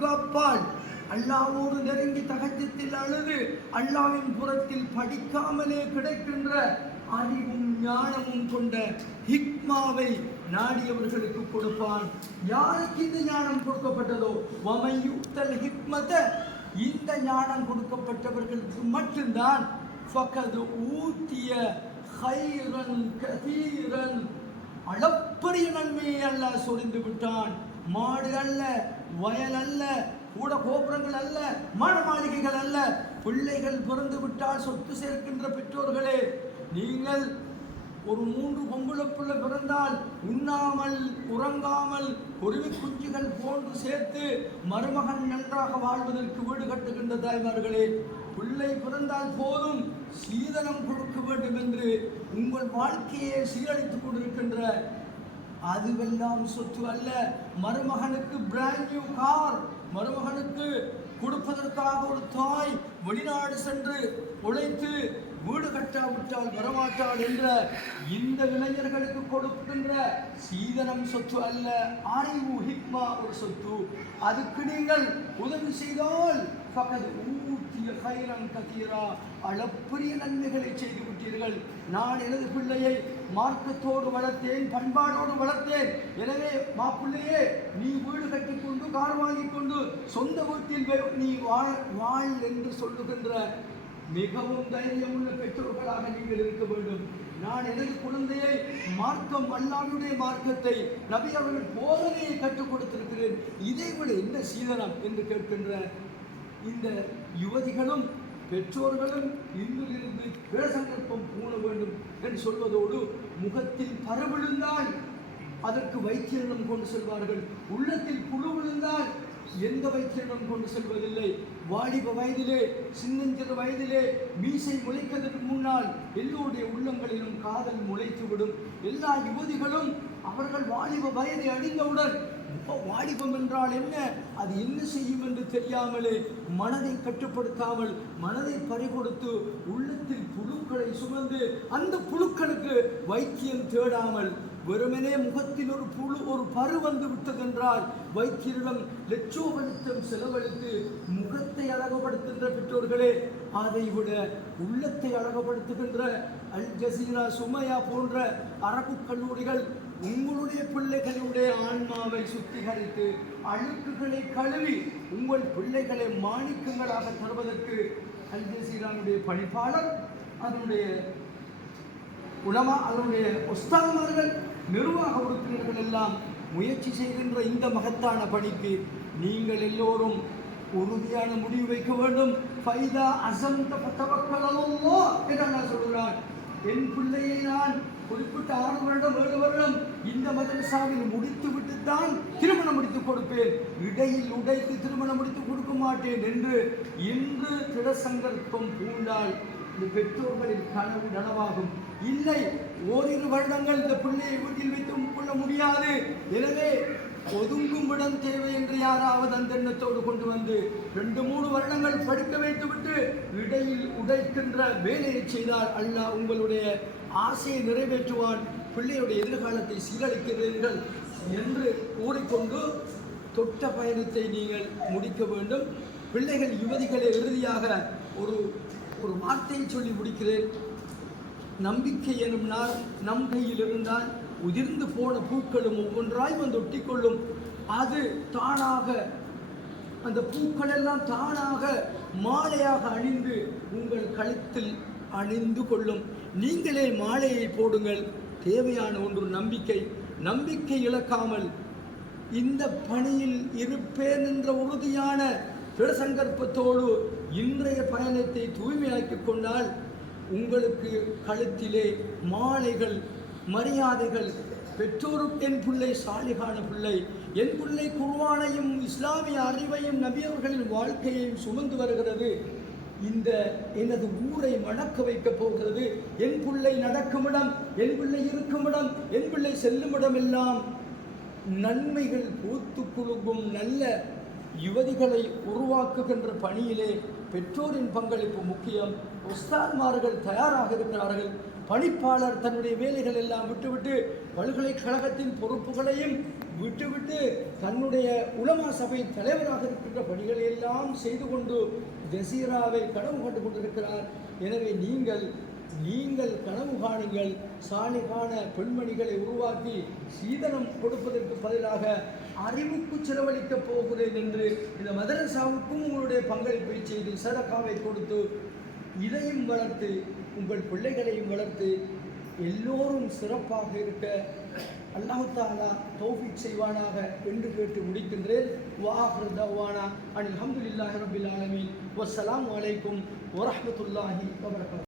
வயதுக்கு அப்பால் அல்லாஹ்வோடு நெருங்கி தஹஜ்ஜுதில் அழுது அல்லாஹ்வின் புறத்தில் படிக்காமலே கிடைக்கின்ற அறிவும் ஞானமும் கொண்ட ஹிக்மாவை நாடியவர்களுக்கு கொடுப்பான். யாருக்கு இந்த ஞானம் கொடுக்கப்பட்டதோ வமையுத்தல் ஹிக்மத, இந்த ஞானம் கொடுக்கப்பட்டவர்களுக்கு மட்டும்தான் ஃபகது ஊத்திய ஹைரன் கதீரன், அளப்பரிய நன்மையை அல்லாஹ் சொரிந்து விட்டான். மாடு அல்ல, வயல் அல்ல, கூட கோபுரங்கள் அல்ல, மாட மாளிகைகள் அல்ல, பிள்ளைகள் பிறந்து விட்டால் சொத்து சேர்க்கின்ற பெற்றோர்களே, நீங்கள் ஒரு 3 பொம்பளை பிள்ளை பிறந்தால் உண்ணாமல் உறங்காமல் குருவி குஞ்சுகள் போன்று சேர்த்து மருமகன் நன்றாக வாழ்வதற்கு வீடு கட்டுகின்ற தாய்மார்களே, பிள்ளை பிறந்தால் போதும் சீதனம் கொடுக்க வேண்டும் என்று உங்கள் வாழ்க்கையை சீரழித்துக் கொண்டிருக்கின்ற, அதுவெல்லாம் சொத்து அல்ல. மருமகனுக்கு பிராண்ட் நியூ கார், மருமகனுக்கு கொடுப்பதற்காக ஒரு தாய் வெளிநாடு சென்று உழைத்து வீடு கட்டாவிட்டால் வரமாட்டாள் என்ற இந்த இளைஞர்களுக்கு கொடுக்கின்ற சீதனம் சொத்து அல்ல, அறிவு ஹிக்மா ஒரு சொத்து. அதுக்கு நீங்கள் உதவி செய்தால் ஃபகத் ஊத்திய ஹைரன் கதீரா, அளப்பரிய நன்மைகளை செய்து விட்டீர்கள். நான் எனது பிள்ளையை மார்க்கத்தோடு வளர்த்தேன், பண்பாடோடு வளர்த்தேன். எனவே மாப்பிள்ளையே, நீ வீடு கட்டிக்கொண்டு கார் வாங்கி கொண்டு சொந்த வீட்டில் நீ வாழ் என்று சொல்லுகின்ற மிகவும் தைரியமுள்ள பெற்றோர்களாக நீங்கள் இருக்க வேண்டும். நான் எனது குழந்தையை மார்க்கம், அல்லாஹ்வுடைய மார்க்கத்தை, நபி அவர்கள் போதனையை கற்றுக் கொடுத்திருக்கிறேன், இதைவிட என்ன சீதனம் என்று கேட்கின்ற இந்த யுவதிகளும் பெற்றோர்களும் இன்றிலிருந்து பேசங்கற்பம் பூண வேண்டும் என்று சொல்வதோடு, முகத்தில் பரு விழுந்தால் அதற்கு வைத்தியம் கொண்டு செல்வார்கள், உள்ளத்தில் புழு விழுந்தால் எந்த வைத்தியம் கொண்டு செல்வதில்லை. வாலிப வயதிலே, சின்னஞ்சிறு வயதிலே மீசை முளைப்பதற்கு முன்னால் எல்லோருடைய உள்ளங்களிலும் காதல் முளைத்துவிடும். எல்லா யுவதிகளும் அவர்கள் வாலிப வயதை அடைந்தவுடன் வாலிபம் என்றால் என்ன, அது என்ன செய்யும் என்று தெரியாமலே, மனதை கட்டுப்படுத்தாமல், மனதை பறிகொடுத்து, உள்ளத்தில் புழுக்களை சுமந்து அந்த புழுக்களுக்கு வைத்தியம் தேடாமல், வெறுமனே முகத்தில் ஒரு புழு, ஒரு பரு வந்து விட்டதென்றால் வைத்தியரிடம் லட்சோபலட்சம் செலவழித்து முகத்தை அழகுபடுத்துகின்ற பெற்றோர்களே, அதை விட உள்ளத்தை அழகுபடுத்துகின்ற அல் ஜசீரா, சுமையா போன்ற அரபு கல்லூரிகள் உங்களுடைய பிள்ளைகளுடைய ஆன்மாவை சுத்திகரித்து அழுக்குகளை கழுவி உங்கள் பிள்ளைகளை மாணிக்கங்களாக தருவதற்கு அல் ஜசீராவுடைய பணிப்பாளர், அதனுடைய உலமா, அதனுடைய உஸ்தாதுமார்கள், நிர்வாக உறுப்பினர்கள் எல்லாம் முயற்சி செய்கின்ற இந்த மகத்தான பணிக்கு நீங்கள் எல்லோரும் உறுதியான முடிவு வைக்க வேண்டும். ஃபைதா அஸம்த ஃபதவக்கல் அலல்லாஹ் என்று அல்லாஹ் சொல்கிறான். என் பிள்ளையை நான் குறிப்பிட்ட 6 வருடம் 7 வருடம் இந்த மதரசாவில் முடித்து விட்டுத்தான் திருமணம் முடித்து கொடுப்பேன், இடையில் உடைத்து திருமணம் முடித்து கொடுக்க மாட்டேன் என்று இன்று திடசங்கற்பம் பூண்டால் இந்த பெற்றோர்களின் கனவு நனவாகும். இல்லை, ஓரிரு வருடங்கள் இந்த பிள்ளையை வீட்டில் வைத்து கொள்ள முடியாது, எனவே ஒதுங்கும் இடம் தேவை என்று யாராவது அந்த எண்ணத்தோடு கொண்டு வந்து 2-3 வருடங்கள் படிக்க வைத்துவிட்டு இடையில் உடைக்கின்ற வேலையை செய்தால் அல்லாஹ் உங்களுடைய ஆசையை நிறைவேற்றுவான், பிள்ளையுடைய எதிர்காலத்தை சீரழிக்கிறீர்கள் என்று கூறிக்கொண்டு தொட்ட பயணத்தை நீங்கள் முடிக்க வேண்டும். பிள்ளைகள், யுவதிகளை இறுதியாக ஒரு வார்த்தையை சொல்லி முடிக்கிறேன். நம்பிக்கை எனும் நார் நம் கையில் இருந்தால் உதிர்ந்து போன பூக்களும் ஒவ்வொன்றாய் வந்து ஒட்டிக்கொள்ளும். அது தானாக, அந்த பூக்கள் எல்லாம் தானாக மாலையாக அணிந்து உங்கள் கழுத்தில் அணிந்து கொள்ளும். நீங்களே மாலையை போடுங்கள். தேவையான ஒன்று நம்பிக்கை. நம்பிக்கை இழக்காமல் இந்த பணியில் இருப்பேன் என்ற உறுதியான திடசங்கற்பத்தோடு இன்றைய பயணத்தை தூய்மையாக்கிக் கொண்டால் உங்களுக்கு கழுத்திலே மாலைகள், மரியாதைகள், பெற்றோருக்கு என் பிள்ளை சாலிகான பிள்ளை, என் பிள்ளை குர்ஆனையும் இஸ்லாமிய அறிவையும் நபி அவர்களின் வாழ்க்கையையும் சுமந்து வருகிறது, இந்த எனது ஊரை மணக்க வைக்கப் போகிறது, என் பிள்ளை நடக்குமிடம், என் பிள்ளை இருக்குமிடம், என் பிள்ளை செல்லுமிடமெல்லாம் நன்மைகள் பூத்து குலுங்கும் நல்ல யுவதிகளை உருவாக்குகின்ற பணியிலே பெற்றோரின் பங்களிப்பு முக்கியம். உஸ்தாத்மார்கள் தயாராக இருக்கிறார்கள். பணிப்பாளர் தன்னுடைய வேலைகள் எல்லாம் விட்டுவிட்டு பல்கலைக்கழகத்தின் பொறுப்புகளையும் விட்டுவிட்டு தன்னுடைய உலமா சபை தலைவராக இருக்கின்ற பணிகளை எல்லாம் செய்து கொண்டு ஜசீராவை கனவு கண்டு கொண்டிருக்கிறார். எனவே நீங்கள் கனவு காணுங்கள், சாலிகான பெண்மணிகளை உருவாக்கி சீதனம் கொடுப்பதற்கு பதிலாக அறிவுக்கு செலவழிக்கப் போகிறேன் என்று இந்த மதரசாவுக்கும் உங்களுடைய பங்களிப்பை செய்து சதகாவை கொடுத்து இதையும் வளர்த்து உங்கள் பிள்ளைகளையும் வளர்த்து எல்லோரும் சிறப்பாக இருக்க அல்லாஹ் தஆலா தௌஃபீக் செய்வானாக என்று கேட்டு முடிக்கின்றேன். வஆஹிரு தஅவானா அல்ஹம்துலில்லாஹி ரப்பில் ஆலமீன். வஸ்ஸலாமு அலைக்கும் வரஹ்மத்துல்லாஹி வபரகாத்துஹு.